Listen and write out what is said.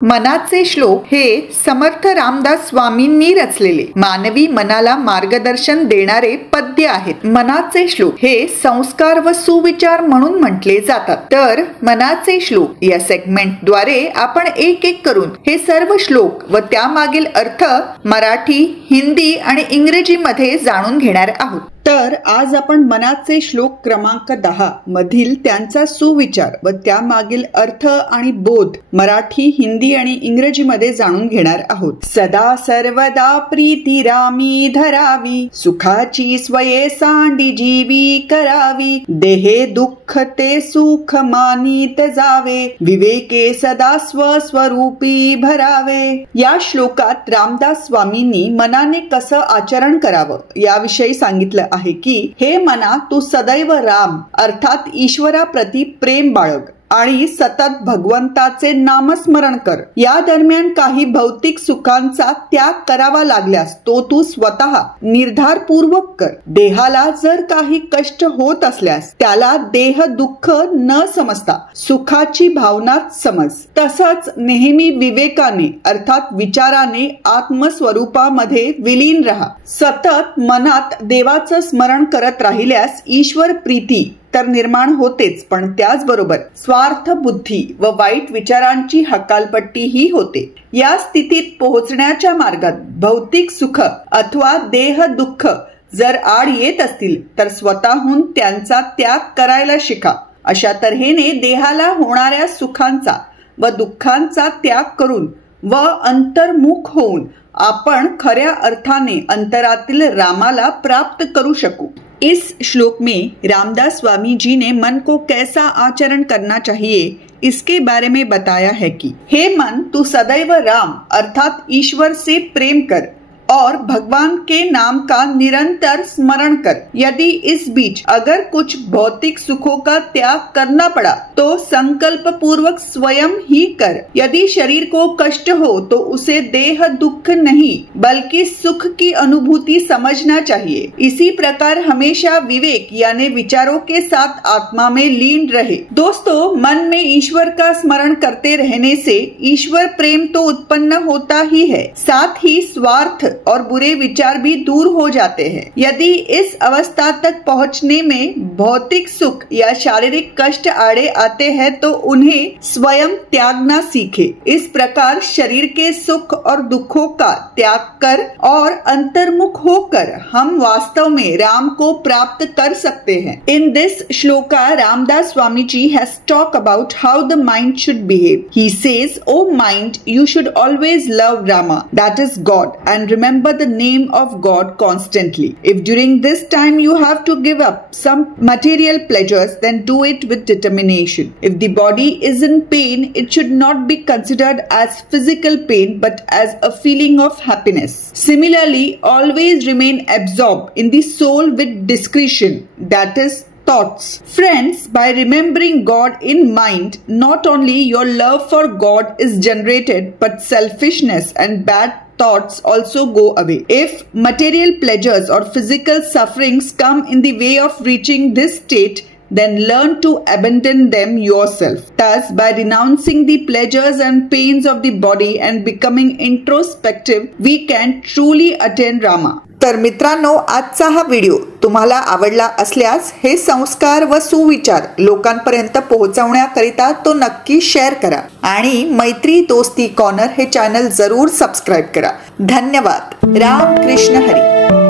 मनाचे श्लोक हे समर्थ रामदास स्वामींनी रचलेले मानवी मनाला मार्गदर्शन देणारे पद्य आहेत। मनाचे श्लोक हे संस्कार व सुविचार म्हणून म्हटले जातात। तर मनाचे श्लोक या सेगमेंटद्वारे आपण एक एक करून हे सर्व श्लोक व त्यामागील अर्थ मराठी, हिंदी आणि इंग्रजी मध्ये जाणून घेणार आहोत। तर आज आपण मनाचे श्लोक क्रमांक 10 मधील त्यांचा सुविचार व त्यामागील अर्थ आणि बोध मराठी, हिंदी आणि इंग्रजी मध्ये जाणून घेणार आहोत। सदा सर्वदा प्रीती रामी धरावी, सुखाची स्वये सांडी जीवी करावी, देहे दुःख ते सुख मानीत जावे, विवेके सदा स्वस्वरूपी भरावे। या श्लोकात रामदास स्वामींनी मनाने कसं आचरण करावं याविषयी सांगितलं आहे की हे मना तू सदैव राम अर्थात ईश्वराप्रती प्रेम बाळग आणि सतत भगवंताचे नामस्मरण कर। या दरम्यान काही भौतिक सुखांचा त्याग करावा लागल्यास तो तू स्वतः निर्धारपूर्वक कर। देहाला जर काही कष्ट होत असल्यास त्याला देह दुःख न समजता सुखाची भावनाच समज। तसंच नेहमी विवेकाने अर्थात विचाराने आत्मस्वरूपामध्ये विलीन राहा। सतत मनात देवाचं स्मरण करत राहिल्यास ईश्वर प्रीती तर निर्माण होतेच, पण त्याचबरोबर स्वार्थ बुद्धी व वाईट विचारांची हकालपट्टी ही होते। या स्थितीत पोहोचण्याच्या मार्गात भौतिक सुख अथवा देह दुःख जर आड येत असतील तर स्वतःहून त्यांचा त्याग करायला शिका। अशा तऱ्हेने देहाला होणाऱ्या सुखांचा व दुःखांचा त्याग करून व अंतर्मुख होऊन आपण खऱ्या अर्थाने अंतरातील रामाला प्राप्त करू शकू। इस श्लोक में रामदास स्वामी जी ने मन को कैसा आचरण करना चाहिए इसके बारे में बताया है कि हे मन तू सदैव राम अर्थात ईश्वर से प्रेम कर और भगवान के नाम का निरंतर स्मरण कर। यदि इस बीच अगर कुछ भौतिक सुखों का त्याग करना पड़ा तो संकल्प पूर्वक स्वयं ही कर। यदि शरीर को कष्ट हो तो उसे देह दुख नहीं बल्कि सुख की अनुभूति समझना चाहिए। इसी प्रकार हमेशा विवेक यानी विचारों के साथ आत्मा में लीन रहे। दोस्तों, मन में ईश्वर का स्मरण करते रहने से ईश्वर प्रेम तो उत्पन्न होता ही है, साथ ही स्वार्थ और बुरे विचार भी दूर हो जाते हैं। यदि इस अवस्था तक पहुंचने में भौतिक सुख या शारीरिक कष्ट आड़े आते हैं तो उन्हें स्वयं त्यागना सीखे। इस प्रकार शरीर के सुख और दुखों का त्याग कर और अंतर्मुख होकर हम वास्तव में राम को प्राप्त कर सकते हैं। In this shloka Ramdas Swami ji has talk about how the mind should behave. He says, o mind, you should always love Rama, that is God, and remember the name of God constantly. If during this time you have to give up some material pleasures, then do it with determination. If the body is in pain, it should not be considered as physical pain but as a feeling of happiness. Similarly, always remain absorbed in the soul with discretion, that is thoughts. Friends, by remembering God in mind, not only your love for God is generated, but selfishness and bad thoughts also go away. If material pleasures or physical sufferings come in the way of reaching this state, then learn to abandon them yourself. Thus, by renouncing the pleasures and pains of the body and becoming introspective, we can truly attain Rama. तर मित्रांनो, आजचा हा video तुम्हाला आवडला असल्यास हे संस्कार व सुविचार लोकांपर्यंत पोहोचवण्याकरिता तो नक्की शेअर करा आणि मैत्री दोस्ती कॉर्नर हे चॅनल जरूर सबस्क्राइब करा। धन्यवाद। राम कृष्ण हरी।